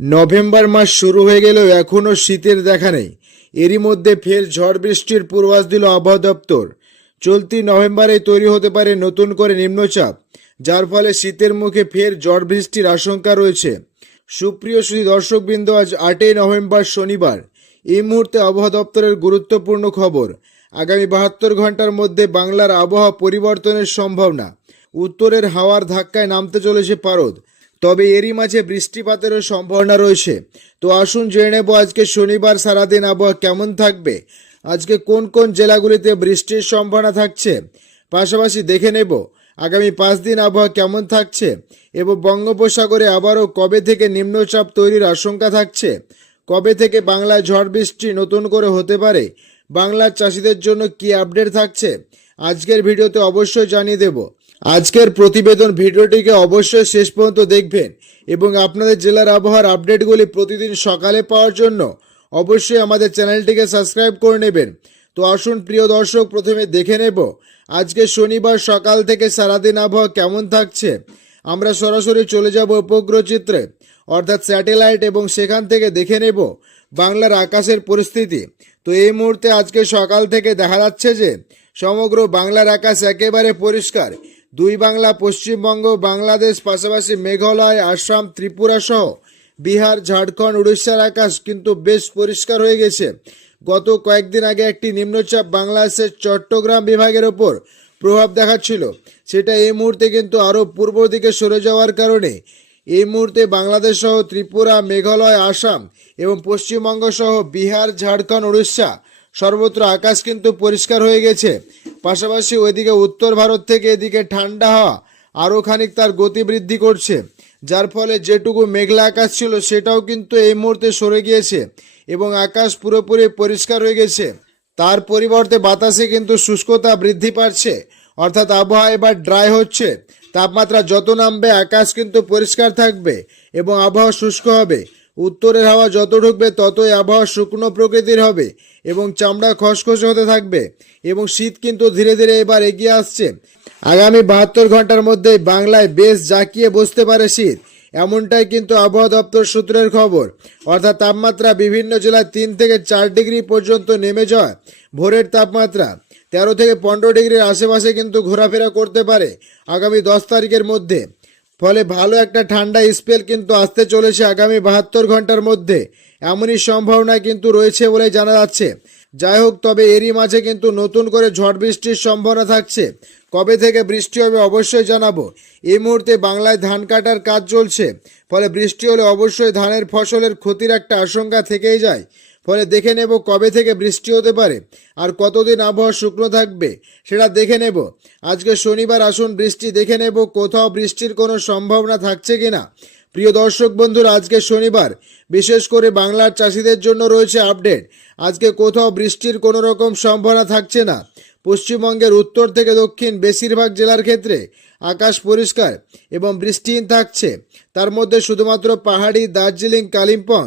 November মাস শুরু হয়ে গেলেও এখনও শীতের দেখা নেই। এরই মধ্যে ফের ঝড় বৃষ্টির পূর্বাস দিল আবহাওয়া দপ্তর। চলতি নভেম্বরে তৈরি হতে পারে নতুন করে নিম্নচাপ, যার ফলে শীতের মুখে ফের ঝড় বৃষ্টির আশঙ্কা রয়েছে। সুপ্রিয় সুধী দর্শকবৃন্দ, আজ আটই নভেম্বর শনিবার। এই মুহূর্তে আবহাওয়া দপ্তরের গুরুত্বপূর্ণ খবর। আগামী বাহাত্তর ঘণ্টার মধ্যে বাংলার আবহাওয়া পরিবর্তনের সম্ভাবনা। উত্তরের হাওয়ার ধাক্কায় নামতে চলেছে পারদ তবে এরই মাঝে বৃষ্টিপাতেরও সম্ভাবনা রয়েছে। তো আসুন জেনে নেব আজকে শনিবার সারাদিন আবহাওয়া কেমন থাকবে। আজকে কোন কোন জেলাগুলিতে বৃষ্টির সম্ভাবনা থাকছে? পাশাপাশি দেখে নেব আগামী পাঁচ দিন আবহাওয়া কেমন থাকছে এবং বঙ্গোপসাগরে আবারও কবে থেকে নিম্নচাপ তৈরির আশঙ্কা থাকছে? কবে থেকে বাংলায় ঝড় বৃষ্টি নতুন করে হতে পারে? বাংলার চাষিদের জন্য কি আপডেট থাকছে? আজকের ভিডিওতে অবশ্যই জানিয়ে দেব। আজকের প্রতিবেদন ভিডিওটিকে অবশ্যই শেষ পর্যন্ত দেখবেন এবং আপনাদের জেলার আবহাওয়ার আপডেটগুলি প্রতিদিন সকালে পাওয়ার জন্য অবশ্যই আমাদের চ্যানেলটিকে সাবস্ক্রাইব করে নেবেন। তো আসুন, প্রিয় দর্শক, প্রথমে দেখে নেব আজকে শনিবার সকাল থেকে সারাদিন আবহাওয়া কেমন থাকছে। আমরা সরাসরি চলে যাব উপগ্রহ চিত্রে অর্থাৎ স্যাটেলাইট এবং সেখান থেকে দেখে নেব বাংলার আকাশের পরিস্থিতি। তো এই মুহূর্তে আজকে সকাল থেকে দেখা যাচ্ছে যে সমগ্র বাংলার আকাশ একেবারে পরিষ্কার। দুই বাংলা, পশ্চিমবঙ্গ, বাংলাদেশ, পাশাপাশি মেঘালয়, আসাম, ত্রিপুরা সহ বিহার, ঝাড়খণ্ড, উড়িষ্যার আকাশ কিন্তু বেশ পরিষ্কার হয়ে গেছে। গত কয়েকদিন আগে একটি নিম্নচাপ বাংলাদেশের চট্টগ্রাম বিভাগের ওপর প্রভাব দেখাচ্ছিল। সেটা এই মুহূর্তে কিন্তু আরও পূর্ব দিকে সরে যাওয়ার কারণে এই মুহূর্তে বাংলাদেশ সহ ত্রিপুরা, মেঘালয়, আসাম এবং পশ্চিমবঙ্গ সহ বিহার, ঝাড়খণ্ড, উড়িষ্যা সর্বত্র আকাশ কিন্তু পরিষ্কার হয়ে গেছে। পাশাপাশি ওইদিকে উত্তর ভারত থেকে এদিকে ঠান্ডা হওয়া আরও খানিক তার গতি বৃদ্ধি করছে। যার ফলে যেটুকু মেঘলা আকাশ ছিল সেটাও কিন্তু এই মুহূর্তে সরে গিয়েছে এবং আকাশ পুরোপুরি পরিষ্কার হয়ে গেছে। তার পরিবর্তে বাতাসে কিন্তু শুষ্কতা বৃদ্ধি পাচ্ছে। অর্থাৎ আবহাওয়া এবার ড্রাই হচ্ছে। তাপমাত্রা যত নামবে আকাশ কিন্তু পরিষ্কার থাকবে এবং আবহাওয়া শুষ্ক হবে। উত্তরের হাওয়া যত ঢুকবে ততই আবহাওয়া শুকনো প্রকৃতির হবে এবং চামড়া খসখসে হতে থাকবে এবং শীত কিন্তু ধীরে ধীরে এবার এগিয়ে আসছে। আগামী বাহাত্তর ঘণ্টার মধ্যে বাংলায় বেশ জাঁকিয়ে বসতে পারে শীত। এমনটাই কিন্তু আবহাওয়া দপ্তর সূত্রের খবর। অর্থাৎ তাপমাত্রা বিভিন্ন জেলায় তিন থেকে চার ডিগ্রি পর্যন্ত নেমে যায় ভোরের তাপমাত্রা তেরো থেকে পনেরো ডিগ্রির আশেপাশে কিন্তু ঘোরাফেরা করতে পারে আগামী দশ তারিখের মধ্যে। ফলে ভালো একটা ঠান্ডা স্পেল কিন্তু আসতে চলেছে আগামী বাহাত্তর ঘণ্টার মধ্যে। এমনই সম্ভাবনা কিন্তু রয়েছে বলে জানা যাচ্ছে। যাই হোক, তবে এরই মাঝে কিন্তু নতুন করে ঝড় বৃষ্টির সম্ভাবনা থাকছে। কবে থেকে বৃষ্টি হবে অবশ্যই জানাব। এই মুহূর্তে বাংলায় ধান কাটার কাজ চলছে। ফলে বৃষ্টি হলে অবশ্যই ধানের ফসলের ক্ষতির একটা আশঙ্কা থেকেই যায়। ফলে দেখে নেব কবে থেকে বৃষ্টি হতে পারে আর কতদিন আবহাওয়া শুকনো থাকবে সেটা দেখে নেব। আজকে শনিবার আসুন বৃষ্টি দেখে নেব কোথাও বৃষ্টির কোনো সম্ভাবনা থাকছে কিনা। প্রিয় দর্শক বন্ধুরা, আজকে শনিবার, বিশেষ করে বাংলার চাষিদের জন্য রয়েছে আপডেট। আজকে কোথাও বৃষ্টির কোনো রকম সম্ভাবনা থাকছে না। পশ্চিমবঙ্গের উত্তর থেকে দক্ষিণ বেশিরভাগ জেলার ক্ষেত্রে আকাশ পরিষ্কার এবং বৃষ্টিহীন থাকছে। তার মধ্যে শুধুমাত্র পাহাড়ি দার্জিলিং, কালিম্পং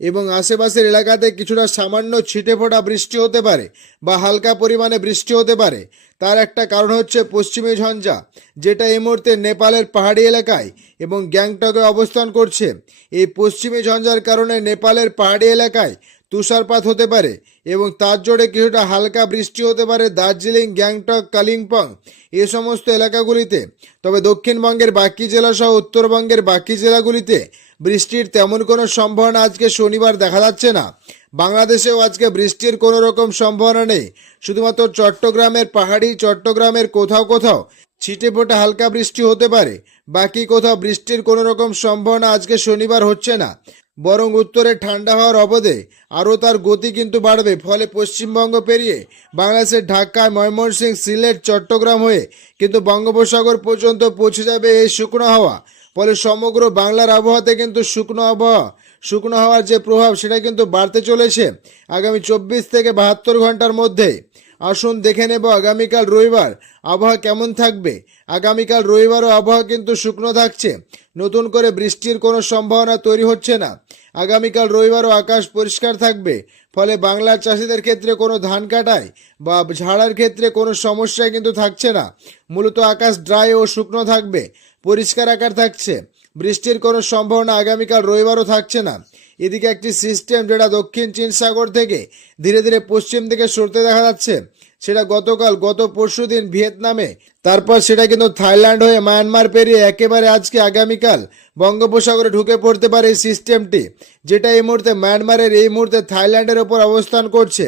এবং আশেপাশের এলাকাতে কিছুটা সামান্য ছিটে ফোটা বৃষ্টি হতে পারে বা হালকা পরিমাণে বৃষ্টি হতে পারে। তার একটা কারণ হচ্ছে পশ্চিমী ঝঞ্ঝা, যেটা এই মুহূর্তে নেপালের পাহাড়ি এলাকায় এবং গ্যাংটকে অবস্থান করছে। এই পশ্চিমী ঝঞ্ঝার কারণে নেপালের পাহাড়ি এলাকায় তুষারপাত হতে পারে এবং তার জোরে কিছুটা হালকা বৃষ্টি হতে পারে দার্জিলিং, গ্যাংটক, কালিম্পং এ সমস্ত এলাকাগুলিতে। তবে দক্ষিণবঙ্গের বাকি জেলা সহ উত্তরবঙ্গের বাকি জেলাগুলিতে বৃষ্টির তেমন কোনো সম্ভাবনা আজকে শনিবার দেখা যাচ্ছে না। বাংলাদেশেও আজকে বৃষ্টির কোনো রকম সম্ভাবনা নেই। শুধুমাত্র চট্টগ্রামের পাহাড়ি চট্টগ্রামের কোথাও কোথাও ছিটে ফোটা হালকা বৃষ্টি হতে পারে। বাকি কোথাও বৃষ্টির কোনো রকম সম্ভাবনা আজকে শনিবার হচ্ছে না। বরং উত্তরে ঠান্ডা হওয়ার অবধে আরও তার গতি কিন্তু বাড়বে। ফলে পশ্চিমবঙ্গ পেরিয়ে বাংলাদেশের ঢাকায়, ময়মনসিংহ, সিলেট, চট্টগ্রাম হয়ে কিন্তু বঙ্গোপসাগর পর্যন্ত পৌঁছে যাবে এই শুকনো হাওয়া। ফলে সমগ্র বাংলার আবহাওয়াতে কিন্তু শুকনো আবহাওয়া, শুকনো হওয়ার যে প্রভাব সেটা কিন্তু বাড়তে চলেছে। আগামী চব্বিশ থেকে বাহাত্তর ঘণ্টার মধ্যে আসুন দেখে নেব আগামীকাল রবিবার আবহাওয়া কেমন থাকবে। আগামীকাল রবিবারও আবহাওয়া কিন্তু শুকনো থাকছে। নতুন করে বৃষ্টির কোনো সম্ভাবনা তৈরি হচ্ছে না। আগামীকাল রবিবারও আকাশ পরিষ্কার থাকবে। ফলে বাংলার চাষিদের ক্ষেত্রে কোনো ধান কাটায় বা ঝাড়ার ক্ষেত্রে কোনো সমস্যায় কিন্তু থাকছে না। মূলত আকাশ ড্রাই ও শুকনো থাকবে, পরিষ্কার আকার থাকছে। বৃষ্টির কোনো সম্ভাবনা আগামীকাল রবিবারও থাকছে না। এদিকে একটি সিস্টেম যেটা দক্ষিণ চীন সাগর থেকে ধীরে ধীরে পশ্চিম দিকে সরতে দেখা যাচ্ছে, সেটা গতকাল, গত পরশু দিন ভিয়েতনামে। তারপর সেটা কিন্তু থাইল্যান্ড হয়ে মায়ানমার পেরিয়ে একেবারে আজকে আগামীকাল বঙ্গোপসাগরে ঢুকে পড়তে পারে এই সিস্টেমটি, যেটা এই মুহূর্তে মায়ানমারের, এই মুহূর্তে থাইল্যান্ডের ওপর অবস্থান করছে।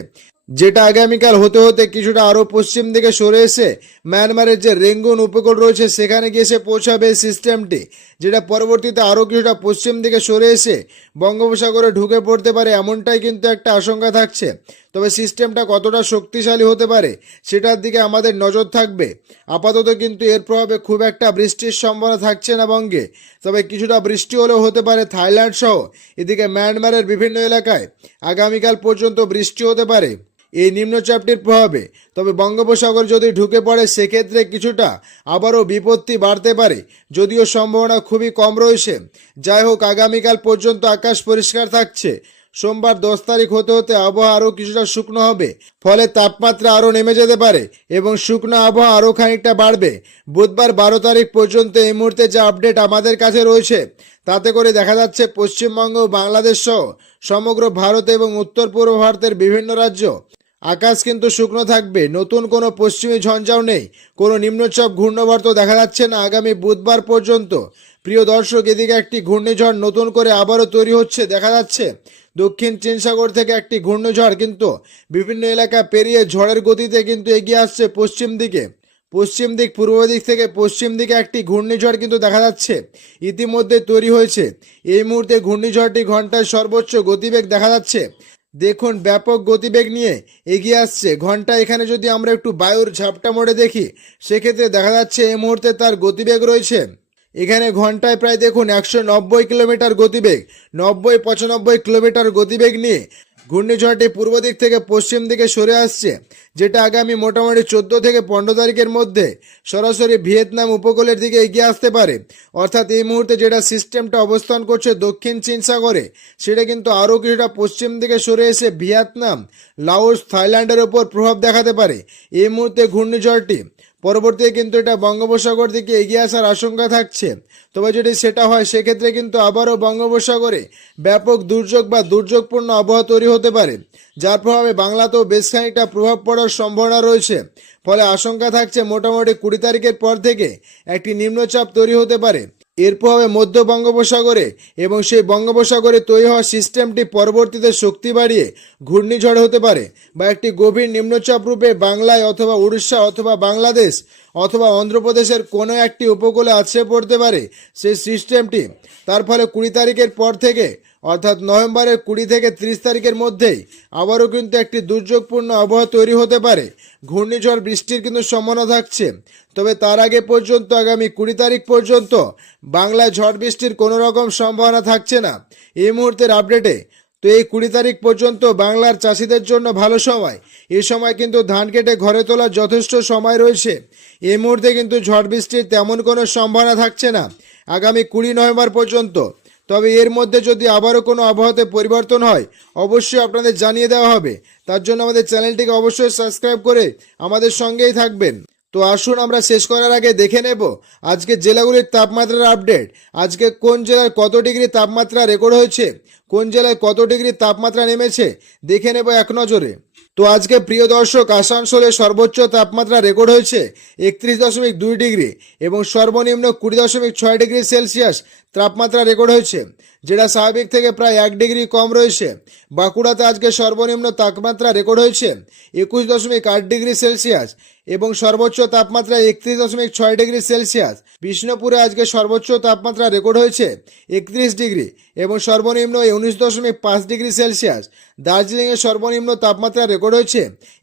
যেটা আগামীকাল হতে হতে কিছুটা আরও পশ্চিম দিকে সরে এসে মায়ানমারের যে রেঙ্গুন উপকূল রয়েছে, সেখানে গিয়ে এসে পৌঁছাবে এই সিস্টেমটি যেটা পরবর্তীতে আরও কিছুটা পশ্চিম দিকে সরে এসে বঙ্গোপসাগরে ঢুকে পড়তে পারে, এমনটাই কিন্তু একটা আশঙ্কা থাকছে। তবে সিস্টেমটা কতটা শক্তিশালী হতে পারে, সেটার দিকে আমাদের নজর থাকবে। আপাতত কিন্তু এর প্রভাবে খুব একটা বৃষ্টির সম্ভাবনা থাকছে না বঙ্গে, তবে কিছুটা বৃষ্টি হলেও হতে পারে থাইল্যান্ড সহ। এদিকে মায়ানমারের বিভিন্ন এলাকায় আগামীকাল পর্যন্ত বৃষ্টি হতে পারে। এই নিম্নচাপটির প্রভাবে। তবে বঙ্গোপসাগর যদি ঢুকে পড়ে, সেক্ষেত্রে কিছুটা আবারও বিপত্তি বাড়তে পারে। যদিও সম্ভাবনা খুবই কম রয়েছে। যাই হোক, আগামীকাল পর্যন্ত আকাশ পরিষ্কার থাকছে। সোমবার দশ তারিখ হতে হতে আবহাওয়া আরও কিছুটা শুকনো হবে। ফলে তাপমাত্রা আরও নেমে যেতে পারে এবং শুকনো আবহাওয়া আরও খানিকটা বাড়বে। বুধবার বারো তারিখ পর্যন্ত এই মুহূর্তে যে আপডেট আমাদের কাছে রয়েছে, তাতে করে দেখা যাচ্ছে পশ্চিমবঙ্গ বাংলাদেশ সহ সমগ্র ভারত এবং উত্তর পূর্ব ভারতের বিভিন্ন রাজ্য আকাশ কিন্তু শুকনো থাকবে, নতুন কোনো পশ্চিমী ঝঞ্ঝাও নেই। কোনো নিম্নচাপ ঘূর্ণবর্ত দেখা যাচ্ছে না আগামী বুধবার পর্যন্ত। প্রিয় দর্শক, এদিকে একটি ঘূর্ণিঝড় নতুন করে আবারও তৈরি হচ্ছে, দেখা যাচ্ছে। দক্ষিণ চীন সাগর থেকে একটি ঘূর্ণিঝড় কিন্তু বিভিন্ন এলাকা পেরিয়ে ঝড়ের গতিতে কিন্তু এগিয়ে আসছে পশ্চিম দিকে। পশ্চিম দিক, পূর্ব দিক থেকে পশ্চিম দিকে একটি ঘূর্ণিঝড় কিন্তু দেখা যাচ্ছে, ইতিমধ্যে তৈরি হয়েছে। এই মুহূর্তে ঘূর্ণিঝড়টি ঘন্টায় সর্বোচ্চ গতিবেগ দেখা যাচ্ছে। দেখুন ব্যাপক গতিবেগ নিয়ে এগিয়ে আসছে। ঘণ্টা এখানে যদি আমরা একটু বায়ুর ঝাপটা মোড়ে দেখি, সেক্ষেত্রে দেখা যাচ্ছে এই মুহূর্তে তার গতিবেগ রয়েছে। এখানে ঘন্টায় প্রায় দেখুন একশো নব্বই কিলোমিটার গতিবেগ, নব্বই পঁচানব্বই কিলোমিটার গতিবেগ নিয়ে ঘূর্ণিঝড়টি পূর্ব দিক থেকে পশ্চিম দিকে সরে আসছে, যেটা আগামী মোটামুটি চোদ্দ থেকে পনেরো তারিখের মধ্যে সরাসরি ভিয়েতনাম উপকূলের দিকে এগিয়ে আসতে পারে। অর্থাৎ এই মুহূর্তে যেটা সিস্টেমটা অবস্থান করছে দক্ষিণ চীন সাগরে, সেটা কিন্তু আরও কিছুটা পশ্চিম দিকে সরে এসে ভিয়েতনাম, লাওস, থাইল্যান্ডের ওপর প্রভাব দেখাতে পারে। এই মুহূর্তে ঘূর্ণিঝড়টি পরবর্তীতে কিন্তু এটা বঙ্গোপসাগর থেকে এগিয়ে আসার আশঙ্কা থাকছে। তবে যদি সেটা হয়, সেক্ষেত্রে কিন্তু আবারও বঙ্গোপসাগরে ব্যাপক দুর্যোগ বা দুর্যোগপূর্ণ আবহাওয়া তৈরি হতে পারে। যার প্রভাবে বাংলাতেও বেশ খানিকটা প্রভাব পড়ার সম্ভাবনা রয়েছে। ফলে আশঙ্কা থাকছে মোটামুটি কুড়ি তারিখের পর থেকে একটি নিম্নচাপ তৈরি হতে পারে। এর প্রভাবে মধ্য বঙ্গোপসাগরে এবং সেই বঙ্গোপসাগরে তৈরি হওয়া সিস্টেমটি পরবর্তীতে শক্তি বাড়িয়ে ঘূর্ণিঝড় হতে পারে বা একটি গভীর নিম্নচাপ রূপে বাংলায় অথবা উড়িষ্যা অথবা বাংলাদেশ অথবা অন্ধ্রপ্রদেশের কোনো একটি উপকূলে আছড়ে পড়তে পারে সেই সিস্টেমটি। তার ফলে কুড়ি তারিখের পর থেকে, অর্থাৎ নভেম্বরের কুড়ি থেকে ত্রিশ তারিখের মধ্যেই আবারও কিন্তু একটি দুর্যোগপূর্ণ আবহাওয়া তৈরি হতে পারে। ঘূর্ণিঝড় বৃষ্টির কিন্তু সম্ভাবনা থাকছে। তবে তার আগে পর্যন্ত আগামী কুড়ি তারিখ পর্যন্ত বাংলায় ঝড় বৃষ্টির কোনো রকম সম্ভাবনা থাকছে না। এই মুহূর্তের আপডেটে তো এই কুড়ি তারিখ পর্যন্ত বাংলার চাষিদের জন্য ভালো সময়। এ সময় কিন্তু ধান কেটে ঘরে তোলার যথেষ্ট সময় রয়েছে। এই মুহূর্তে কিন্তু ঝড় বৃষ্টির তেমন কোনো সম্ভাবনা থাকছে না আগামী কুড়ি নভেম্বর পর্যন্ত। তবে এর মধ্যে যদি আবারও কোনো আবহাওয়াতে পরিবর্তন হয়, অবশ্যই আপনাদের জানিয়ে দেওয়া হবে। তার জন্য আমাদের চ্যানেলটিকে অবশ্যই সাবস্ক্রাইব করে আমাদের সঙ্গেই থাকবেন। তো আসুন আমরা শেষ করার আগে দেখে নেব আজকে জেলাগুলির তাপমাত্রার আপডেট। আজকে কোন জেলার কত ডিগ্রি তাপমাত্রা রেকর্ড হয়েছে? কোন জেলায় কত ডিগ্রি তাপমাত্রা নেমেছে? দেখে নেব এক নজরে। তো আজকে প্রিয় দর্শক, আসানসোলে সর্বোচ্চ তাপমাত্রা রেকর্ড হয়েছে একত্রিশ দশমিক দুই ডিগ্রি এবং সর্বনিম্ন কুড়ি দশমিক ছয় ডিগ্রি সেলসিয়াস তাপমাত্রা রেকর্ড হয়েছে। যেটা স্বাভাবিক থেকে প্রায় এক ডিগ্রি কম রয়েছে। বাঁকুড়াতে আজকে সর্বনিম্ন তাপমাত্রা রেকর্ড হয়েছে একুশ দশমিক আট ডিগ্রি সেলসিয়াস এবং সর্বোচ্চ তাপমাত্রা একত্রিশ দশমিক ছয় ডিগ্রি সেলসিয়াস। বিষ্ণুপুরে আজকে সর্বোচ্চ তাপমাত্রা রেকর্ড হয়েছে একত্রিশ ডিগ্রি এবং সর্বনিম্ন উনিশ দশমিক পাঁচ ডিগ্রি সেলসিয়াস। দার্জিলিংয়ের সর্বনিম্ন তাপমাত্রা রেকর্ড হয়েছে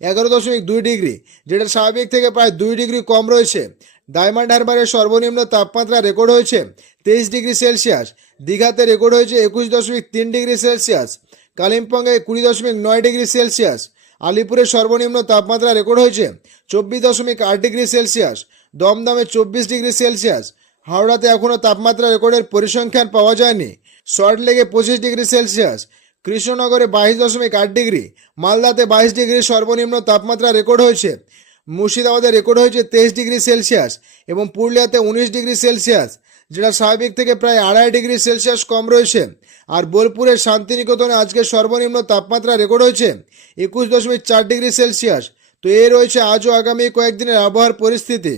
এগারো দশমিক দুই ডিগ্রি, যেটা স্বাভাবিক থেকে প্রায় দুই ডিগ্রি কম রয়েছে। ডায়মন্ড হারবারের সর্বনিম্ন তাপমাত্রা রেকর্ড হয়েছে তেইশ ডিগ্রি সেলসিয়াস। দীঘাতে রেকর্ড হয়েছে একুশ দশমিক তিন ডিগ্রি সেলসিয়াস। কালিম্পংয়ে কুড়ি দশমিক নয় ডিগ্রি সেলসিয়াস। আলিপুরের সর্বনিম্ন তাপমাত্রা রেকর্ড হয়েছে চব্বিশ দশমিক আট ডিগ্রি সেলসিয়াস। দমদমে চব্বিশ ডিগ্রি সেলসিয়াস। হাওড়াতে এখনও তাপমাত্রা রেকর্ডের পরিসংখ্যান পাওয়া যায়নি। সল্টলেকে পঁচিশ ডিগ্রি সেলসিয়াস। কৃষ্ণনগরে বাইশ দশমিক আট ডিগ্রি। মালদাতে বাইশ ডিগ্রি সর্বনিম্ন তাপমাত্রা রেকর্ড হয়েছে মুর্শিদাবাদে রেকর্ড হয়েছে তেইশ ডিগ্রি সেলসিয়াস এবং পুরুলিয়াতে উনিশ ডিগ্রি সেলসিয়াস, যেটা স্বাভাবিক থেকে প্রায় আড়াই ডিগ্রি সেলসিয়াস কম রয়েছে। আর বোলপুরের শান্তিনিকেতনে আজকে সর্বনিম্ন তাপমাত্রা রেকর্ড হয়েছে একুশ দশমিক চার ডিগ্রি সেলসিয়াস। তো এ রয়েছে আজও আগামী কয়েকদিনের আবহাওয়ার পরিস্থিতি।